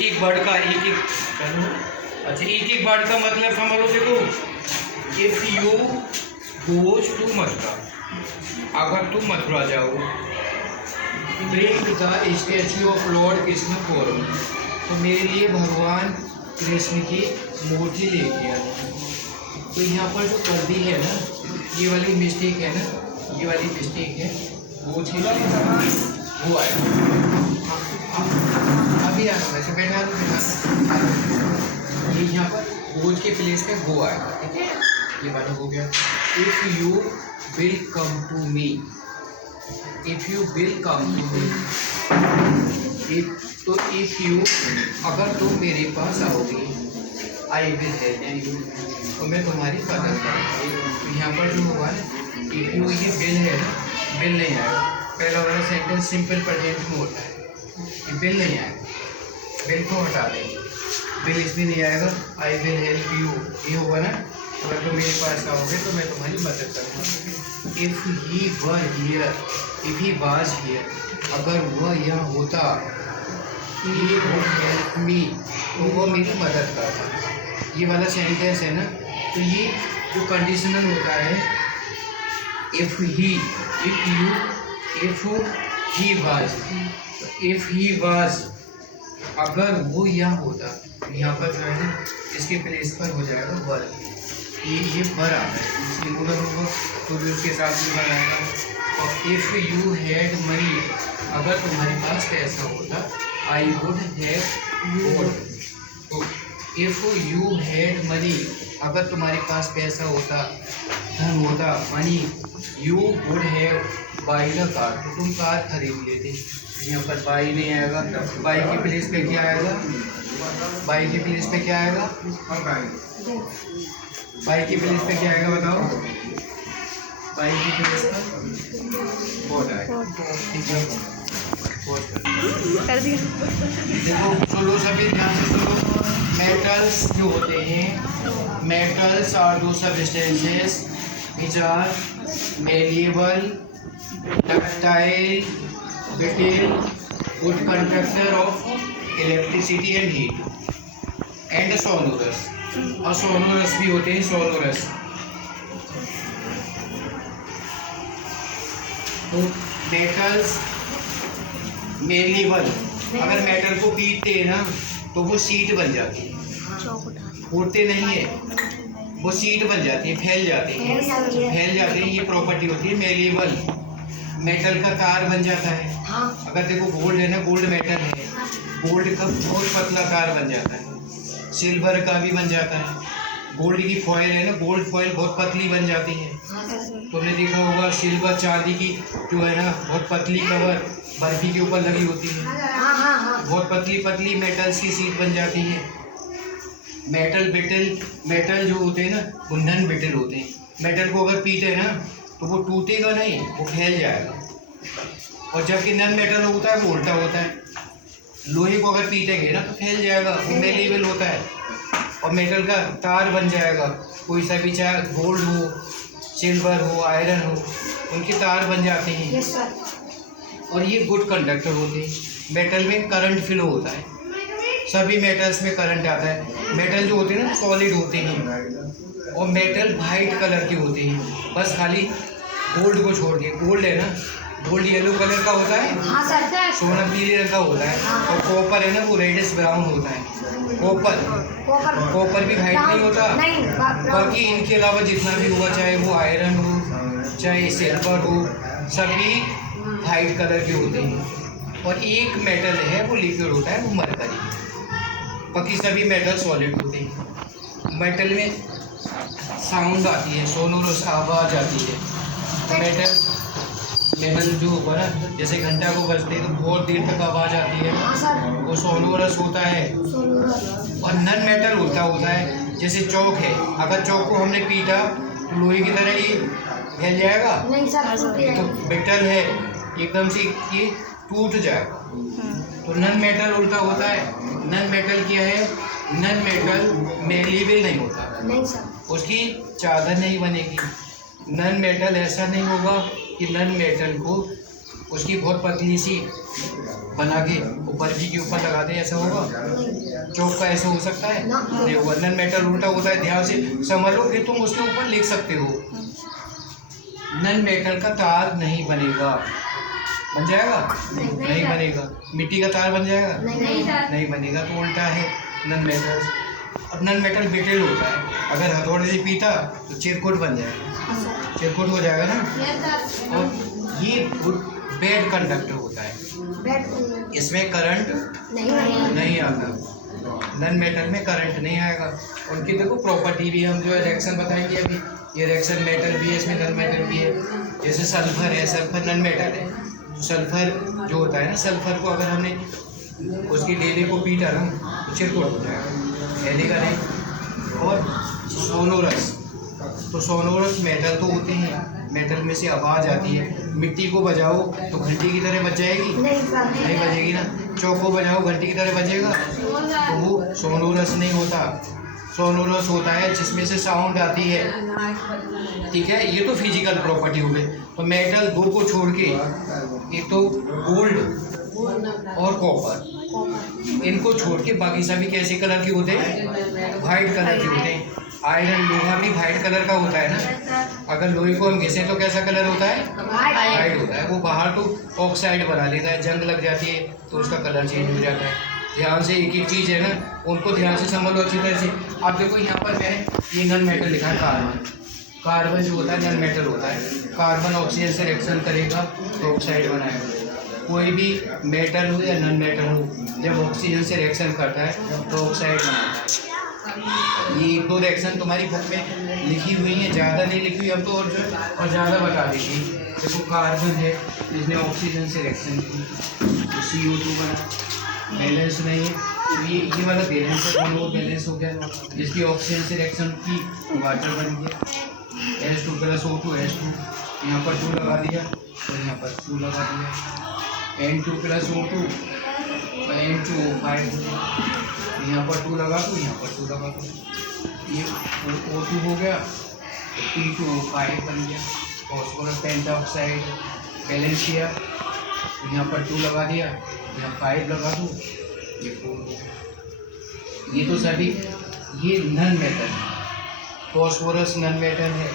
एक वर्ड का एक अच्छा एक वर्ड का मतलब समझ लो। देखो, if you goes to Mathura, अगर तुम मथुरा जाओ, bring the statue of lord Krishna for me, तो मेरे लिए भगवान कृष्ण की मूर्ति लेके आए। तो यहाँ पर जो कर दी है ना, ये वाली मिस्टेक है ना, ये वाली मिस्टेक है, वो चीज़ वो आएगा। अभी आना वैसे बैठा ये यहाँ पर बोझ के प्लेस पे गो आएगा, ठीक है। ये वाला हो गया। If you will come to me, if you will come to me, if you, अगर तुम मेरे पास आओगे, आई विल हेल्प यू, तो मैं तुम्हारी मदद करूँगी। तो यहाँ पर जो होगा ना, इफ यू, ये विल है ना, विल नहीं आएगा। पहला वाला सेंटेंस सिंपल प्रेजेंट में होता है, बिल नहीं आएगा, बिल को हटा देंगे, बिल इसमें नहीं आएगा। आई विल हेल्प यू, ये होगा ना, अगर तुम मेरे पास आओगे तो मैं तुम्हारी मदद करूँगा। If he were here, if he was here, अगर वह यहाँ होता, ही वुड हेल्प मी, तो वह मेरी मदद करता। ये वाला सेंटेंस है ना, तो ये जो कंडीशनल होता है, if he, if you, if he was, if he was, अगर वो यहाँ होता, यहाँ पर जो है ना, इसके प्लेस पर हो जाएगा वर। ये वर आता है, सिंगुलर होगा तो भी उसके साथ में वर आएगा। और इफ यू हैड मनी, अगर तुम्हारे पास पैसा होता, आई वुड हैव गोल्ड। तो इफ यू हैड मनी, अगर तुम्हारे पास पैसा होता, धन होता, money, you would have by the car, तो तुम कार खरीद लेते। यहाँ पर बाई नहीं आएगा, बाई के प्लेस पे क्या आएगा, बाई के प्लेस पे क्या आएगा, बाई के प्लेस पे क्या आएगा बताओ, बाई के प्लेस पर बोर्ड आएगा, ठीक है। कर दिया। देखो सुनो सभी, ध्यान से सुनो। मेटल्स जो होते हैं, metals are those substances which are malleable, ductile, brittle, good conductor of electricity and heat, and sonorous, और sonorous भी होते हैं, sonorous। तो मेटल्स malleable, अगर मेटल को पीटते हैं ना तो वो सीट बन जाती है, फोड़ते नहीं है, वो सीट बन जाती है, फैल जाती है, फैल जाती है, ये प्रॉपर्टी होती है मेलेबल। मेटल का तार बन जाता है, अगर देखो गोल्ड है ना, गोल्ड मेटल है, गोल्ड का बहुत पतला तार बन जाता है, सिल्वर का भी बन जाता है। गोल्ड की फॉयल है ना, गोल्ड फॉयल बहुत पतली बन जाती है, तुमने देखा होगा सिल्वर चांदी की जो है ना, बहुत पतली कवर बर्फी के ऊपर लगी होती है, बहुत पतली पतली मेटल्स की सीट बन जाती है। मेटल बिटल, मेटल जो होते हैं ना, कुंदन बिटल होते हैं, मेटल को अगर पीटे ना तो वो टूटेगा नहीं, वो फैल जाएगा। और जबकि नन मेटल होता है वो उल्टा होता है, लोहे को अगर पीटेंगे ना तो फैल जाएगा, वो मेलेबल होता है और मेटल का तार बन जाएगा। कोई सा भी, चाहे गोल्ड हो, सिल्वर हो, आयरन हो, उनके तार बन जाते हैं। और ये गुड कंडक्टर होते हैं। मेटल में करंट फ्लो होता है, सभी मेटल्स में करंट आता है। मेटल जो होते हैं ना सॉलिड होते हैं, और मेटल वाइट कलर के होते हैं, बस खाली गोल्ड को छोड़ दिए। गोल्ड है ना, गोल्ड येलो कलर का होता है, सोना पीले रंग का होता है, और कॉपर है ना वो रेडिश ब्राउन होता है। कॉपर भी वाइट नहीं होता। बाकी इनके अलावा जितना भी हुआ, चाहे वो आयरन हो, चाहे सिल्वर हो, सभी वाइट कलर के होते हैं। और एक मेटल है वो लिक्विड होता है, वो मरकरी। बाकी सभी मेटल सॉलिड होते हैं। मेटल में साउंड आती है, सोनोरस आवाज़ आती है। मेटल जो होगा ना, जैसे घंटा को बजते हैं तो बहुत देर तक आवाज़ आती है, वो सोनोरस होता है। और नन मेटल होता है, जैसे चौक है, अगर चौक को हमने पीटा तो लोहे की तरह ये फैल जाएगा, तो मेटल है एकदम से ये टूट जाएगा। तो नन मेटल उल्टा होता है। नन मेटल क्या है, नन मेटल मेलेबल नहीं होता, उसकी चादर नहीं बनेगी। नन मेटल ऐसा नहीं होगा कि नन मेटल को उसकी बहुत पतली सी बना के ऊपर जी के ऊपर लगा दें, ऐसा होगा? चौक का ऐसा हो सकता है? नहीं होगा। नन मेटल उल्टा होता है, ध्यान से समझ लो, फिर तुम उसके ऊपर लिख सकते हो। नन मेटल का तार नहीं बनेगा। बन जाएगा? नहीं बनेगा। मिट्टी का तार बन जाएगा? नहीं बनेगा। तो उल्टा है नन मेटल। अब नन मेटल ब्रिटल होता है, अगर हथौड़े से पीटा तो चिरकुट बन जाएगा, चिरकुट हो जाएगा ना। और ये बैड कंडक्टर होता है, इसमें करंट नहीं आता। नन मेटल में करंट नहीं आएगा। उनकी देखो प्रॉपर्टी भी, हम जो रिएक्शन बताएंगे अभी, ये रिएक्शन मेटल भी है, इसमें नन मेटल भी है। जैसे सल्फर है, सल्फर नन मेटल है। तो सल्फर जो होता है ना, सल्फर को अगर हमने उसकी डेले को पीटा ना तो चिरकुट हो जाएगा, फैलेगा नहीं। और सोनोरस, तो सोनोरस मेटल तो होते हैं, मेटल में से आवाज़ आती है। मिट्टी को बजाओ तो घंटी की तरह बज जाएगी? नहीं बजेगी ना। चौक को बजाओ घंटी की तरह बजेगा? तो वो सोनोरस नहीं होता। सोनोरस होता है जिसमें से साउंड आती है, ठीक है। ये तो फिजिकल प्रॉपर्टी हो गई। तो मेटल दो को छोड़ के, एक तो गोल्ड और कॉपर, इनको छोड़ के बाकी सभी कैसे कलर के होते हैं? वाइट कलर के होते हैं। आयरन, लोहा भी वाइट कलर का होता है ना। अगर लोहे को हम घिसें तो कैसा कलर होता है? वाइट होता है। वो बाहर तो ऑक्साइड बना लेता है, जंग लग जाती है तो उसका कलर चेंज हो जाता है। ध्यान से एक एक चीज़ है ना, उनको ध्यान से समझ लो अच्छी तरह से। अब देखो यहाँ पर मैंने ये नन मेटल लिखा है, कार्बन। कार्बन जो होता है नन मेटल होता है। कार्बन ऑक्सीजन से रिएक्शन करेगा तो ऑक्साइड बनाएगा। कोई भी मेटल हो या नन मेटल हो, जब ऑक्सीजन से रिएक्शन करता है तो ऑक्साइड बनाता है। ये एक दो रिएक्शन तुम्हारी बुक में लिखी हुई है, ज़्यादा नहीं लिखी हुई, हम तो और ज़्यादा बता देंगे। देखो कार्बन है, इसने ऑक्सीजन से रिएक्शन की तो CO2 बना, बैलेंस नहीं है। तो ये वाला बैलेंस है, वो बैलेंस हो गया। इसकी ऑक्सीजन से रिएक्शन की वाटर बन गया, H2 + O2 H2, यहाँ पर 2 लगा दिया और यहाँ पर 2 लगा दिया। N2 + O2 N2O5, यहाँ पर 2 लगा दो, यहाँ पर 2 लगा दो, ये O2 हो गया, P2O5 बन गया। फॉस्फोरस पेंटाऑक्साइड बैलेंस किया, यहाँ पर 2 लगा दिया, यहाँ 5 लगा दो, ये 4। ये तो सभी ये नन मेटल है। फॉस्फोरस नन मेटल है,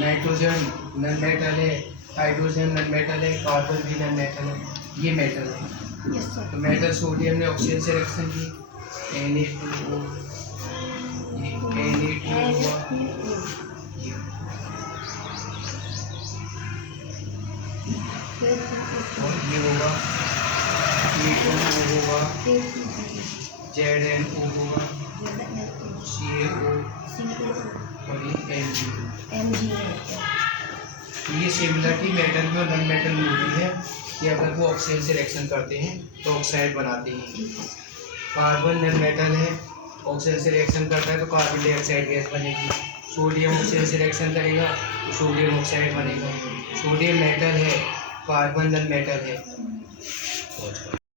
नाइट्रोजन नन मेटल है, हाइड्रोजन नन मेटल है, कार्बन भी नन मेटल है। ये मेटल है। तो मेटल सोडियम ने ऑक्सीजन से रिएक्शन की, Na2O, Na2 हुआ, और ये होगा K2O होगा, ZnO होगा, CaO और ये Mg। ये सिमिलरिटी मेटल में और नन मेटल में होती है कि अगर वो ऑक्सीजन से रिएक्शन करते हैं तो ऑक्साइड बनाते हैं। कार्बन नन मेटल है, ऑक्सीजन से रिएक्शन करता है तो कार्बन डाइऑक्साइड गैस बनेगी। सोडियम ऑक्सीजन से रिएक्शन करेगा तो सोडियम ऑक्साइड बनेगा। सोडियम मेटल है, कार्बन नन मेटल है।